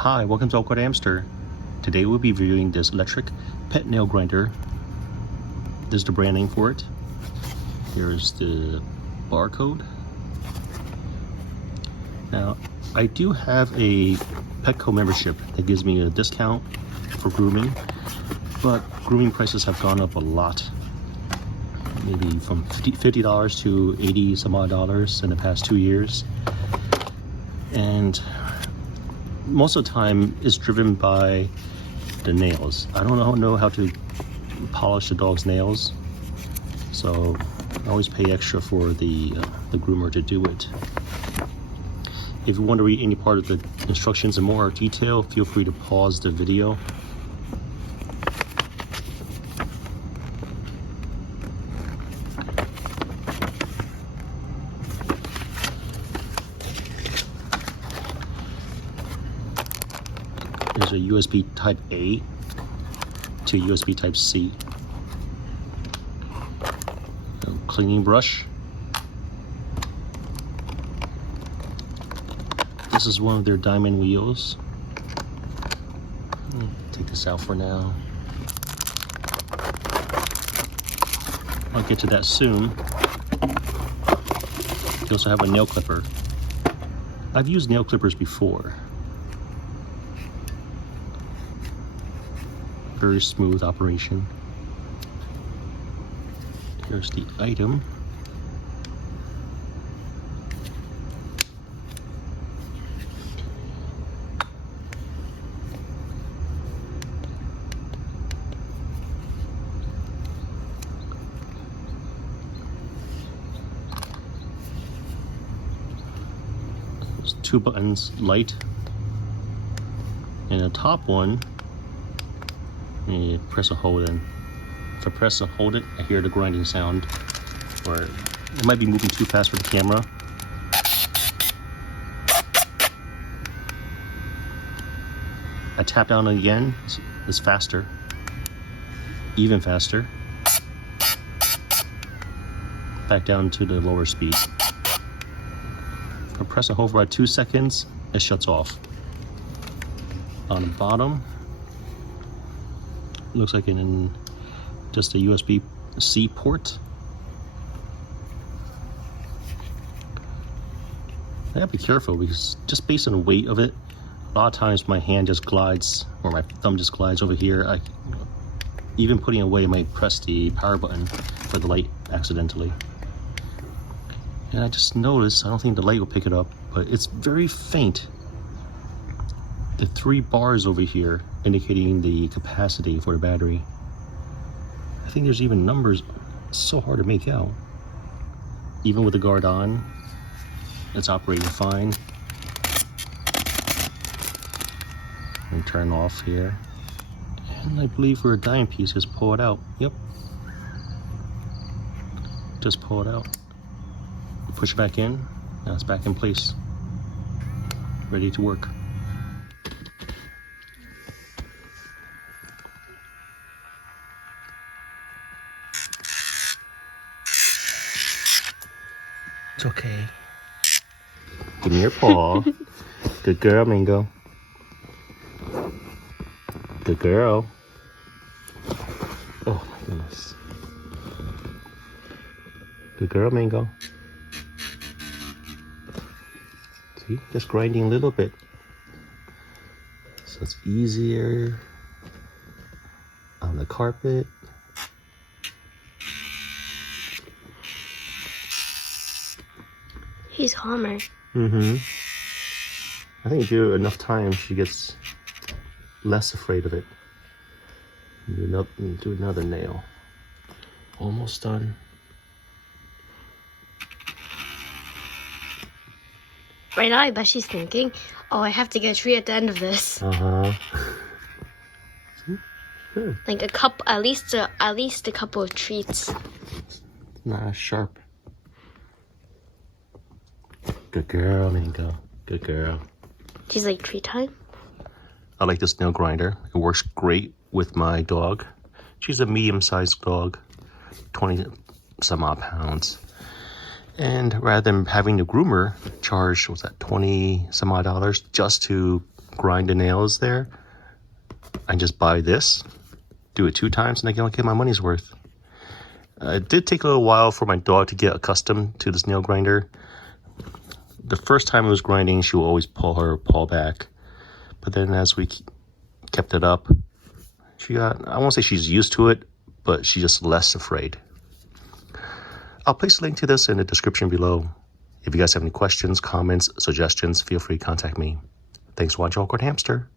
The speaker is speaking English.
Hi, welcome to AwkwardHamster. Today we'll be reviewing this electric pet nail grinder. This is the brand name for it. Here's the barcode. Now, I do have a Petco membership that gives me a discount for grooming, but grooming prices have gone up a lot. Maybe from $50 to $80 some odd dollars in the past 2 years. And most of the time it's driven by the nails. I don't know how to polish the dog's nails, so I always pay extra for the groomer to do it. If you want to read any part of the instructions in more detail, feel free to pause the video. There's a USB type A to USB type C. A cleaning brush. This is one of their diamond wheels. Take this out for now. I'll get to that soon. You also have a nail clipper. I've used nail clippers before. Very smooth operation. Here's the item. There's 2 buttons, light, and the top one, you press and hold in. If I press and hold it, I hear the grinding sound, or it might be moving too fast for the camera. I tap down again, it's faster, even faster. Back down to the lower speed. If I press and hold for about 2 seconds, it shuts off. On the bottom, looks like in just a USB-C port. I gotta be careful because just based on the weight of it, a lot of times my hand just glides, or my thumb just glides over here. Even putting away, I might press the power button for the light accidentally. And I just noticed, I don't think the light will pick it up, but it's very faint. The 3 bars over here indicating the capacity for the battery. I think there's even numbers. It's so hard to make out. Even with the guard on, it's operating fine. And turn off here. And I believe for a dime piece, just pull it out. Yep. Just pull it out. Push it back in. Now it's back in place. Ready to work. It's okay. Give me your paw. Good girl, Mingo. Good girl. Oh my goodness. Good girl, Mingo. See, just grinding a little bit. So it's easier on the carpet. He's calmer. I think if you do enough time, she gets less afraid of it. Do another nail. Almost done. Right now, I bet she's thinking, "Oh, I have to get a treat at the end of this." Good. Like at least a couple of treats. Not as sharp. Good girl, Mingo. Good girl. She's like, treat time? I like this nail grinder. It works great with my dog. She's a medium-sized dog, 20 some odd pounds. And rather than having the groomer charge, was that $20 some odd just to grind the nails there, I just buy this, do it 2 times, and I can get my money's worth. It did take a little while for my dog to get accustomed to this nail grinder. The first time it was grinding, she would always pull her paw back. But then as we kept it up, she got, I won't say she's used to it, but she's just less afraid. I'll place a link to this in the description below. If you guys have any questions, comments, suggestions, feel free to contact me. Thanks for watching Awkward Hamster.